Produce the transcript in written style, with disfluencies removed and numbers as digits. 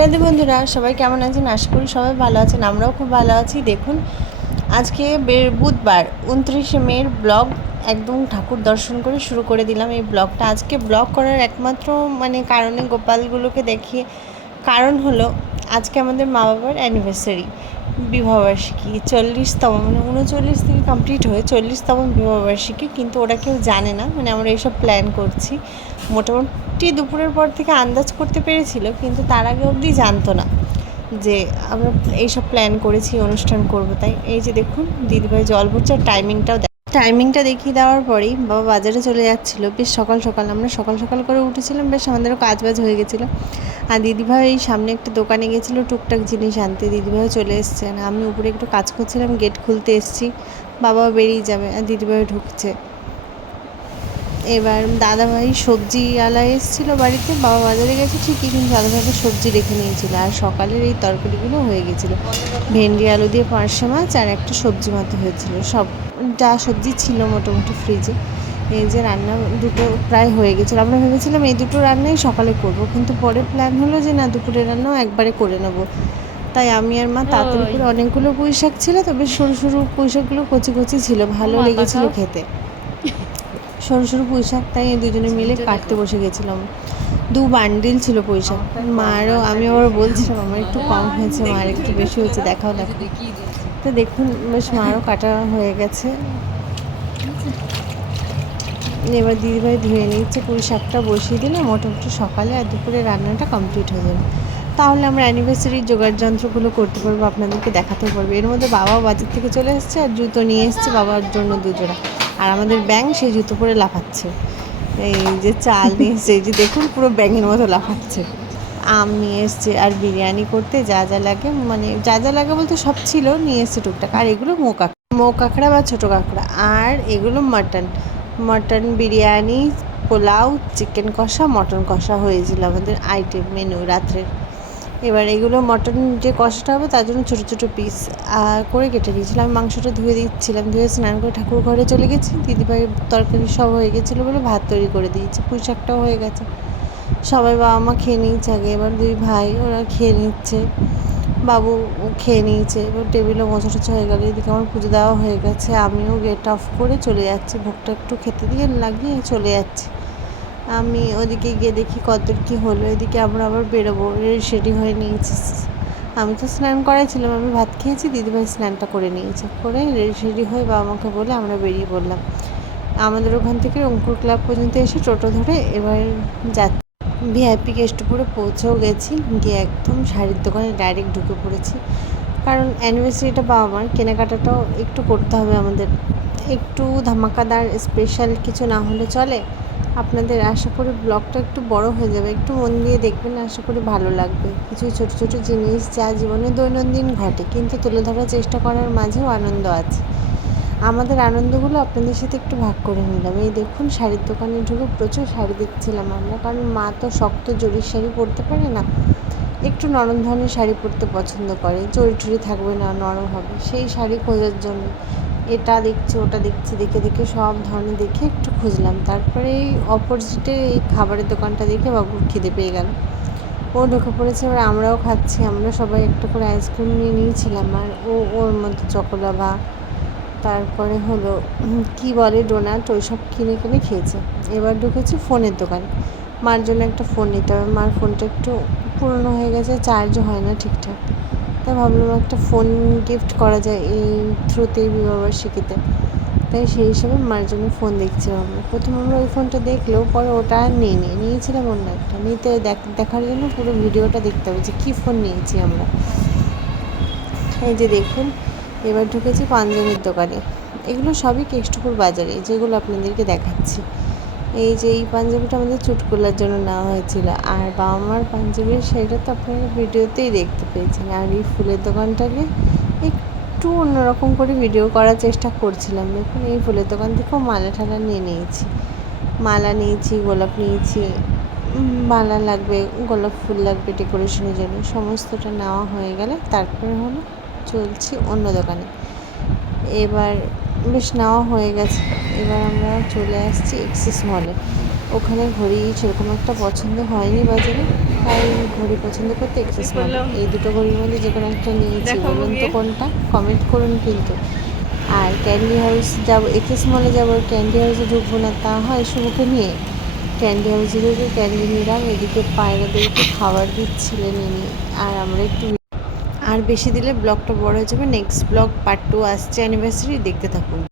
রাধে বন্ধুরা, সবাই কেমন আছেন? আশা করি সবাই ভালো আছেন। আমরাও খুব ভালো আছি। দেখুন, আজকে বুধবার 29শে মের ব্লগ একদম ঠাকুর দর্শন করে শুরু করে দিলাম এই ব্লগটা। আজকে ব্লগ করার একমাত্র কারণে গোপালগুলোকে দেখিয়ে কারণ হলো আজকে আমাদের মা বাবার অ্যানিভার্সারি, বিবাহবার্ষিকী 40তম, 39 থেকে কমপ্লিট হয়ে 40তম বিবাহবার্ষিকী। কিন্তু ওরা কেউ জানে না, আমরা এইসব প্ল্যান করছি। মোটামুটি দুপুরের পর থেকে আন্দাজ করতে পেরেছিল, কিন্তু তার আগে অবধি জানতো না যে আমরা এইসব প্ল্যান করেছি, অনুষ্ঠান করব। তাই এই যে দেখুন, দিদিভাই জল ভরছে। টাইমিংটা দেখিয়ে দেওয়ার পরেই বাবা বাজারে চলে যাচ্ছিলো। বেশ সকাল সকাল, আমরা সকাল সকাল করে উঠেছিলাম, বেশ আমাদেরও কাজবাজ হয়ে গেছিলো। আর দিদিভাই এই সামনে একটা দোকানে গেছিলো টুকটাক জিনিস আনতে। দিদিভাইও চলে এসছে, আর আমি উপরে একটু কাজ করছিলাম, গেট খুলতে এসছি। বাবাও বেরিয়ে যাবে, আর দিদিভাই ঢুকছে। এবার দাদাভাই সবজিওয়ালা এসেছিলো বাড়িতে। বাবা বাজারে গেছে ঠিকই, কিন্তু দাদাভাইকে সবজি রেখে নিয়েছিল। আর সকালের এই তরকারিগুলো হয়ে গেছিলো, ভেন্ডি আলু দিয়ে পার্শে মাছ আর একটা সবজি মতো হয়েছিল। সব যা সবজি ছিল মোটামুটি ফ্রিজে। এই যে রান্না দুটো প্রায় হয়ে গেছিলো। আমরা ভেবেছিলাম এই দুটো রান্নাই সকালে করব, কিন্তু পরে প্ল্যান হলো যে না, দুপুরের রান্নাও একবারে করে নেবো। তাই আমি আর মা তাড়াতাড়ি করে, অনেকগুলো পুঁই শাক ছিল, তবে সরু সরু পুঁই শাকগুলো কচি কচি ছিল, ভালো লেগেছিলো খেতে। সরু সরু পুঁই শাক, তাই দুজনে মিলে কাটতে বসে গেছিলাম। 2 বান্ডিল ছিল পুঁই শাক। মারও, আমি আবার বলছিলাম আমার একটু কম হয়েছে, মার একটু বেশি হয়েছে, দেখাও। তো দেখুন, বেশ মারও কাটা হয়ে গেছে। এবার দিদিভাই ধুয়ে নিচ্ছে। পুঁই শাকটা বসিয়ে দিলে মোটামুটি সকালে আর দুপুরে রান্নাটা কমপ্লিট হয়ে যাবে। তাহলে আমরা অ্যানিভার্সারির জোগাড় যন্ত্রগুলো করতে পারবো, আপনাদেরকে দেখাতে পারবো। এর মধ্যে বাবাও বাজার থেকে চলে এসছে, আর জুতো নিয়ে এসছে বাবার জন্য 2 জোড়া। আর আমাদের ব্যাঙ সেই জুতো পরে লাফাচ্ছে। এই যে চাল নিয়ে এসছে, এই যে দেখুন, পুরো ব্যাঙের মতো লাফাচ্ছে। আম নিয়ে এসছে, আর বিরিয়ানি করতে যা যা লাগে, যা যা লাগে বলতে সব ছিল, নিয়ে এসছে টুকটাক। আর এগুলো মৌ কাঁকড়া বা ছোটো কাঁকড়া। আর এগুলো মটন বিরিয়ানি, পোলাও, চিকেন কষা, মটন কষা হয়েছিল আমাদের আইটেম মেনু রাত্রের। এবার এগুলো মটন যে কষাটা হবে তার জন্য ছোটো ছোটো পিস করে কেটে দিয়েছিলাম। আমি মাংসটা ধুয়ে দিচ্ছিলাম, ধুয়ে স্নান করে ঠাকুর ঘরে চলে গেছি। দিদিভাই তরকারি সব হয়ে গেছিলো বলে ভাত তৈরি করে দিয়েছি, পুঁই শাকটাও হয়ে গেছে। সবাই, বাবা মা খেয়ে নিয়েছে আগে, এবার 2 ভাই ওরা খেয়ে নিচ্ছে, বাবু খেয়ে নিয়েছে। এবার টেবিলও মোছা টোছা হয়ে গেলো। এদিকে আমার পুজো দেওয়া হয়ে গেছে, আমিও গেট অফ করে চলে যাচ্ছি, ভোগটা একটু খেতে দিয়ে লাগিয়ে চলে যাচ্ছি। আমি ওদিকে গিয়ে দেখি কতদূর কী হলো। এদিকে আমরা আবার বেরোবো, রেডি হয়ে নিয়েছি। আমি তো স্নান করাইছিলাম, আমি ভাত খেয়েছি, দিদিভাই স্নানটা করে নিয়েছে। করে রেডি হয়ে বাবা মাকে বলে আমরা বেরিয়ে পড়লাম। আমাদের ওখান থেকে রংপুর ক্লাব পর্যন্ত এসে টোটো ধরে এবার যাচ্ছি। ভিআইপি কেষ্টপুরে পৌঁছেও গেছি, গিয়ে একদম শাড়ির দোকানে ডাইরেক্ট ঢুকে পড়েছি। কারণ অ্যানিভার্সারিটা বাবা মার, কেনাকাটাটাও একটু করতে হবে আমাদের। একটু ধামাকাদার স্পেশাল কিছু না হলে চলে। আপনাদের আশা করি ব্লগটা একটু বড় হয়ে যাবে, একটু মন দিয়ে দেখবেন, আশা করি ভালো লাগবে। কিছু ছোটো ছোটো জিনিস যা জীবনে দৈনন্দিন ঘটে, কিন্তু তুলে ধরার চেষ্টা করার মাঝেও আনন্দ আছে। আমাদের আনন্দগুলো আপনাদের সাথে একটু ভাগ করে নিলাম। এই দেখুন, শাড়ির দোকানে ঢুকে প্রচুর শাড়ি দেখছিলাম আমরা, কারণ মা তো শক্ত জরির শাড়ি পরতে পারে না, একটু নরম ধরনের শাড়ি পরতে পছন্দ করে, জরি টরি থাকবে না, নরম হবে, সেই শাড়ি খোঁজার জন্য এটা দেখছি ওটা দেখছি, দেখে দেখে সব ধরনের দেখে একটু খুঁজলাম। তারপরে এই অপোজিটে এই খাবারের দোকানটা দেখে বাবুর খিদে পেয়ে গেল, ও ঢুকে পড়েছে। এবার আমরাও খাচ্ছি, আমরা সবাই একটা করে আইসক্রিম নিয়ে নিয়েছিলাম, আর ওর মধ্যে চকোলাভা, তারপরে হলো কি বলে ডোনাট, ওই সব কিনে কিনে খেয়েছে। এবার ঢুকেছি ফোনের দোকানে, মার জন্য একটা ফোন নিতে হবে। মার ফোনটা একটু পুরনো হয়ে গেছে, চার্জও হয় না ঠিকঠাক। তাই ভাবলাম একটা ফোন গিফট করা যায় এই থ্রুতে, বিবাহবার্ষিকীতে। তাই সেই হিসেবে মার জন্য ফোন দেখছিলাম আমরা। প্রথমে আমরা ওই ফোনটা দেখলেও পরে ওটা আর নিয়েছিলাম অন্য একটা। নিতে দেখার জন্য পুরো ভিডিওটা দেখতে হবে যে কী ফোন নিয়েছি আমরা। এই যে দেখুন, এবার ঢুকেছি পাঞ্জাবির দোকানে। এগুলো সবই কেষ্টপুর বাজারে, যেগুলো আপনাদেরকে দেখাচ্ছি। এই যে এই পাঞ্জাবিটা আমাদের চুটকুলার জন্য নেওয়া হয়েছিল, আর বাবা মার পাঞ্জাবির সেটা তো আপনারা ভিডিওতেই দেখতে পেয়েছেন। আর এই ফুলের দোকানটাকে একটু অন্যরকম করে ভিডিও করার চেষ্টা করছিলাম। দেখুন, এই ফুলের দোকান থেকেও মালা ঠালা নিয়ে নিয়েছি, মালা নিয়েছি, গোলাপ নিয়েছি, মালা লাগবে, গোলাপ ফুল লাগবে ডেকোরেশনের জন্য। সমস্তটা নেওয়া হয়ে গেলে তারপরে হলো চলছি অন্য দোকানে। এবার বেশ নেওয়া হয়ে গেছে, এবার আমরা চলে আসছি এক্সেস মলে। ওখানে ঘড়ি সেরকম একটা পছন্দ হয়নি বাজারে, ভাই ঘড়ি পছন্দ করতে এক্সেস মডেল, এই দুটো ঘড়ির মধ্যে যে কোনো একটা নিয়েছি, বলুন তো কোনটা, কমেন্ট করুন কিন্তু। আর ক্যান্ডি হাউস যাবো, এক্সেস মলে যাবো, ক্যান্ডি হাউসে ঢুকবো না তা হয় শুভকে নিয়ে। ক্যান্ডি হাউসে ঢুকে ক্যান্ডি নিলাম, এদিকে পায়রাদেরকে খাবার দিচ্ছিলেন ইনি, আর আমরা একটু, আর বেশি দিলে ব্লগটা বড় হয়ে যাবে। নেক্সট ব্লগ পার্ট 2 আসছে অ্যানিভার্সারি, দেখতে থাকুন।